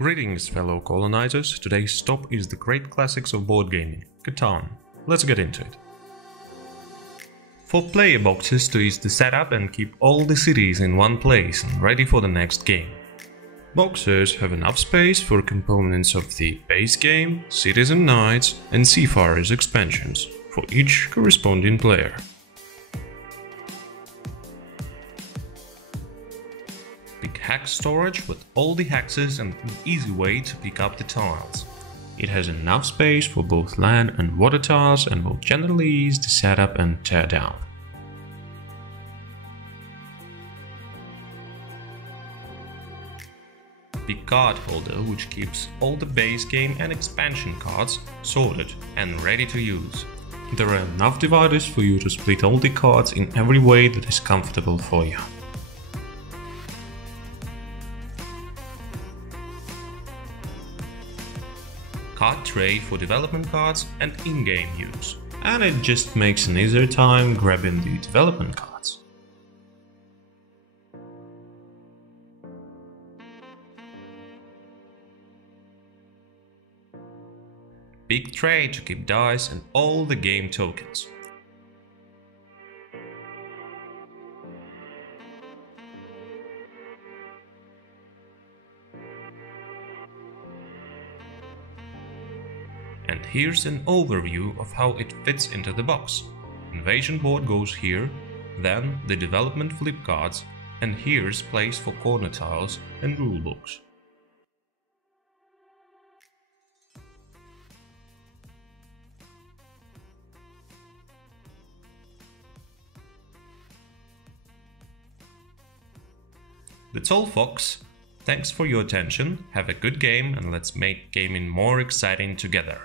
Greetings, fellow colonizers. Today's stop is the great classics of board gaming, Catan. Let's get into it. 4 player boxes to ease the setup and keep all the cities in one place and ready for the next game. Boxes have enough space for components of the base game, Cities and Knights, and Seafarers expansions, for each corresponding player. Big hex storage with all the hexes and an easy way to pick up the tiles. It has enough space for both land and water tiles and will generally ease the setup and tear down. Big card holder which keeps all the base game and expansion cards sorted and ready to use. There are enough dividers for you to split all the cards in every way that is comfortable for you. Card tray for development cards and in-game use, and it just makes an easier time grabbing the development cards. Big tray to keep dice and all the game tokens. And here's an overview of how it fits into the box. Invasion board goes here, then the development flip cards, and here's place for corner tiles and rulebooks. That's all, folks. Thanks for your attention, have a good game, and let's make gaming more exciting together.